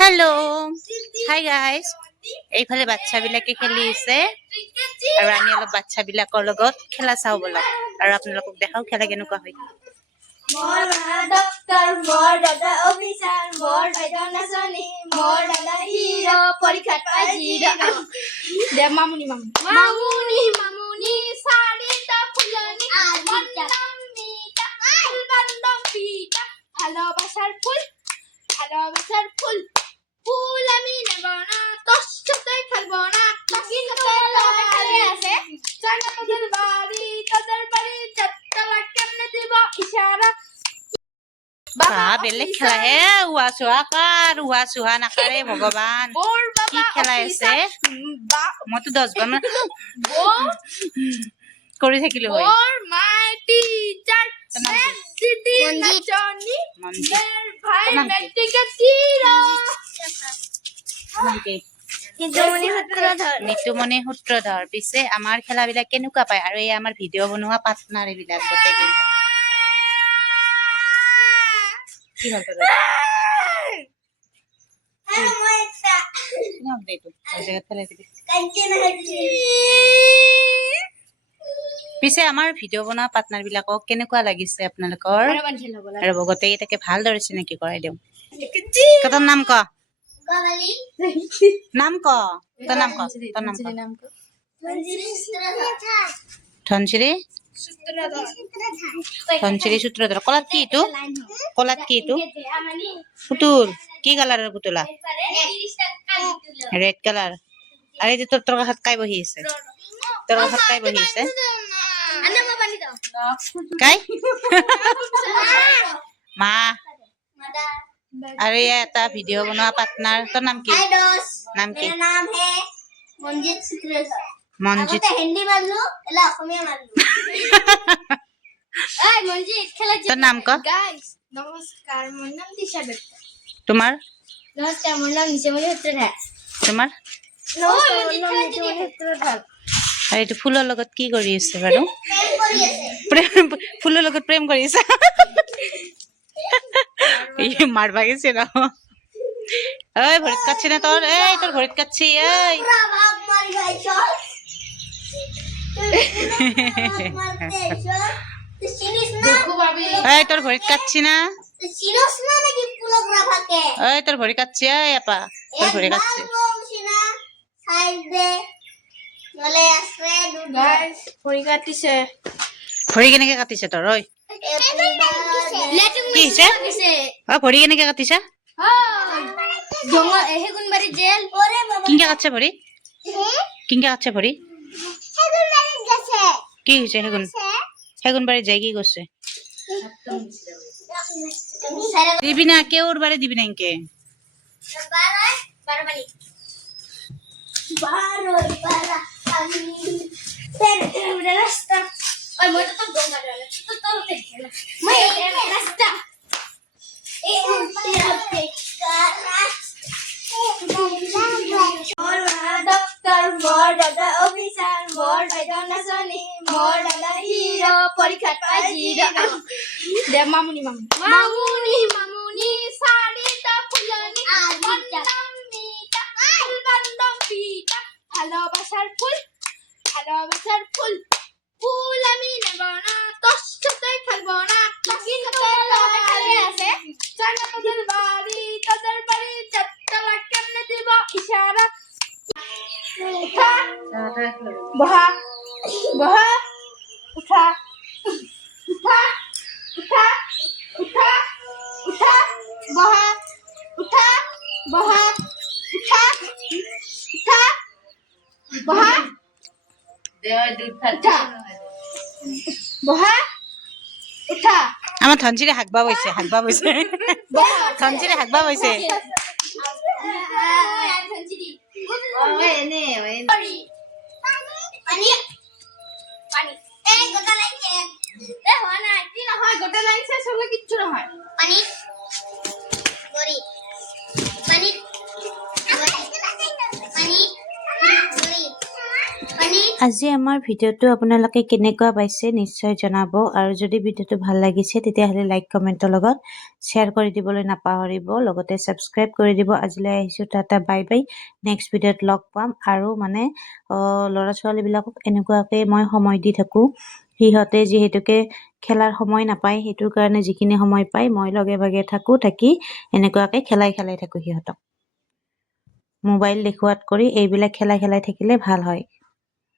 Hello' hi guys এইফালে বাচ্চাবিলাকে খেলি আছে আৰু আমি অলপ বাচ্চাবিলাকৰ লগত খেলা চাওঁ বলক আৰু আপোনালোকক দেখাও খেলা কেনেকুৱা হয়। মোৰ মা ডক্টৰ, মোৰ দাদা অফিচাৰ, মোৰ বাইদেউ নাচনী, মোৰ দাদা হিৰো, পৰীক্ষাত পায় জিৰো। দে মামুনি চাৰিটা ফুলনি মন্দামিতা ফুলবান্দম পিতা ভালোবাসার ফুল ফুল আমি নেব না তোর সাথে খেলবো না কিন্তু লাগে আছে জানা তোদের বাড়ি চারতলা কেমনে দিব ইশারা বেলেগ খেলা হে উহা চুহা নাকাৰে ভগৱান কি খেলাই আছে। মইতো 10 বাৰ মান কৰি থাকিলো হয়। মাই টিচার নাচনী মের ভাই মেট্রিকে জিরো নিতুমণি সূত্ৰধৰ। পিছে আমাৰ খেলাবিলাক কেনেকুৱা পায় আৰু এই আমাৰ ভিডিঅ' বনোৱা পাৰ্টনাৰ এইবিলাক গোটেইকেইটা কি হ'ল তোৰ? পিছে আমাৰ ভিডিঅ' বনোৱা পাৰ্টনাৰ বিলাকক কেনেকুৱা লাগিছে আপোনালোকৰ? আৰু গোটেইকেইটাকে ভালদৰে চিনাকি কৰাই দিওঁ। তোৰ নাম ক, নাম ক, তোৰ নাম ক, তোৰ নাম ক। ধনশ্ৰী সূত্ৰধৰ। কলাত কি এইটো? কলাত কি এইটো? পুতুল। কি কালাৰৰ পুতলা? Red colour. আৰু এই যে তোৰ কাষত কাই বহি আছে? তোৰ কাষত কাই বহি আছে? কাই? মা। আৰু এটা ভিডিঅ' বনোৱা পাৰ্টনাৰ। তোৰ নাম কি? নাম কি? মনজিত। তোৰ নাম ক। নমস্কাৰ মোৰ নাম দিশা দত্ত। তোমাৰ? নমস্কাৰ মোৰ নাম নিচমণি সূত্ৰধাৰ। তোমাৰ? নমস্কাৰ মোৰ নাম নিচমণি সূত্ৰধাৰ। আৰু এইটো ফুলৰ লগত কি কৰি আছে বাৰু? ফুলৰ লগত প্ৰেম কৰি আছে। মাৰবা গেছে ন। ঐ ভৰিত কাটছি না তোৰ? এই তোৰ ভৰিত কাটছি। এই এই তোৰ ভৰিত কাটছি না? এই তোৰ ভৰি কাটছি। এই আপা তোৰ ভৰি কাটছি। ভৰি কাটিছে। ভৰি কেনেকে কাটিছে তোৰ? ঐ কি হৈছে? ভৰি কেনেকে কাটিছা? কিনকে কাটছে ভৰি? কিনকে কাটছে ভৰি? কি হৈছে? সেগুন বাড়ি যাই কি করছে? দিবি না, কেউর বাড়ি দিবি না ইনকে। মোর দাদা অফিসার, মোর বাইদেউ নাচনী, মোর দাদা হিরো, পরীক্ষাত পায় জিরো। দে মামুনি চারিটা ফুলনি মন্দামিতা ফুলবান্দম পিতা ভালোবাসার ফুল ফুল আমি নেব না তোর সাথে খেলবো না কিন্তু লাগে আছে জানা তোদের বাড়ি চারতলা কেমনে দিব ইশারা উঠা বহা উঠা বহা উঠা আমার ধনচিরে হাগবা বইছে ধনচিরে হাগবা বইছে। কিচ্ছু নহয় পানি আজি আমাৰ ভিডিঅ'টো আপোনালোকে কেনেকুৱা পাইছে নিশ্চয় জনাব আৰু যদি ভিডিঅ'টো ভাল লাগিছে তেতিয়াহ'লে লাইক কমেণ্টৰ লগত শ্বেয়াৰ কৰি দিবলৈ নাপাহৰিব লগতে ছাবস্ক্ৰাইব কৰি দিব আজিলৈ আহিছোঁ টাটা বাই বাই নেক্সট ভিডিঅ'ত লগ পাম আৰু মানে ল'ৰা ছোৱালীবিলাকক এনেকুৱাকৈ মই সময় দি থাকোঁ সিহঁতে যিহেতুকে খেলাৰ সময় নাপায় সেইটোৰ কাৰণে যিখিনি সময় পায় মই লগে ভাগে থাকি এনেকুৱাকৈ খেলাই থাকোঁ সিহঁতক মোবাইল দেখুৱাত কৰি এইবিলাক খেলাই থাকিলে ভাল হয়